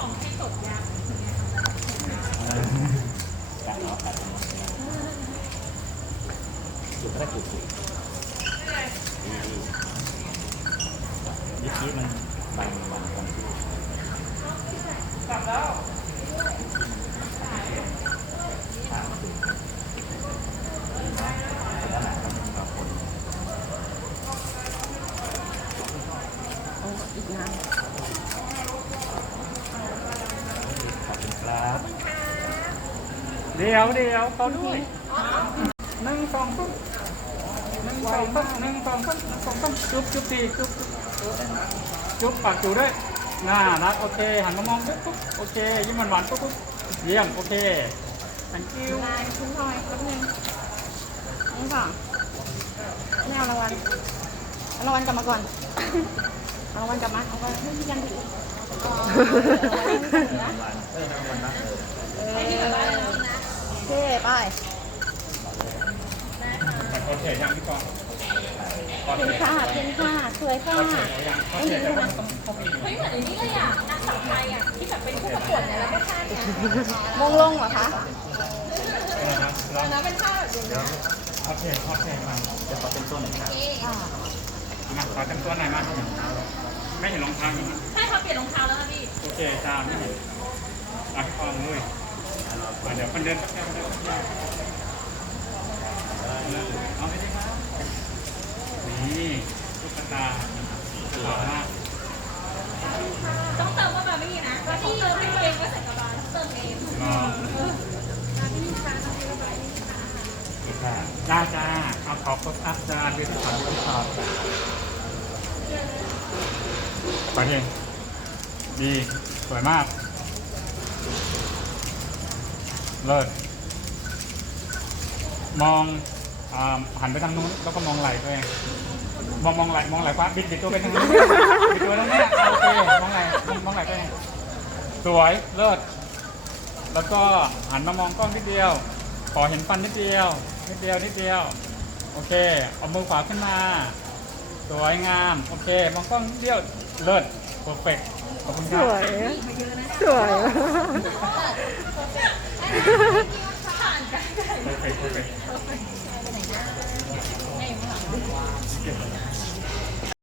ของให้ตกยาจุดแรกจุดสี่ยี่ชี้มันบังบังบังกลับแล้วอีกนาน คุณครับเดี๋ยวเดี๋ยวเขาด้วยหนึ่งสองปุ๊บหนึ่งสองปุ๊บหนึ่งสองปุ๊บหนึ่งสองปุ๊บจุ๊บจุ๊บดีจุ๊บจุ๊บจุ๊บปากจูด้วยน่ารักโอเคหันมามองปุ๊บปุ๊บโอเคยิ้มหวานๆปุ๊บปุ๊บเยี่ยมโอเค thank you นายคุณพลอยแป๊บนึงนี่ค่ะไม่เอารางวัลเอารางวัลกลับมาก่อน เอาวัลกลับมาเอาวัลให้พี่กันถือเทั้งเออเออไปโอเคยังพี่กองเป็นค่ะเป็นค่ะสวยค่ะโอเคยังโอเคแต่ว่าต้องต้องมีเฮ้ยเหมือนนี่เลยอะนางสาวไทยอะที่แบบเป็นผู้ประกวดเนี่ยแล้วก็ท่าเนี้ยมงลงเหรอคะแล้วเป็นท่าแบบอย่างเงี้ยโอเคโอเคมาจะขอเป็นต้นหน่อยครับอ่า มาขอจำตัวหน่อยมาไม่เห็นรองเท้าอยู่นะใช่ค่ะเปลี่ยนรองเท้าแล้วนะพี่ โอเคตามนี่อะฟังเลยอะเดี๋ยวคนเดินสักแป๊บเดียวเอาไปได้ครับนี่ตุ๊กตาหล่อมากต้องเติมว่าบาร์บี้นะบาร์บี้เติมให้ตัวเองก็ใส่กระบาลเติมเอง หล่อ จ้าจ้าเอาขอบคุณครับจ้าดูที่ขอบคุณครับไปเองดีสวยมาก เลิศ มองอหันไปทางนู้นแล้วก็มองไหล่ตัวเองมองมองไหลมองไหล่ฟ้าบิดบิดตัวไปทางนู้นบิดตัวตรงนี้โอเคมองไหล่มองมองไหล่ตัวเองสวยเลิศ แล้วก็หันมามองกล้องนิดเดียว ขอเห็นฟันนิดเดียว นิดเดียวนิดเดียว โอเค เอามือขวาขึ้นมา สวยงาม โอเค มองกล้องนิดเดียว เลิศเพอร์เฟกขอบคุณครับสวยผ่านกันเพอร์เฟกเพอร์เฟก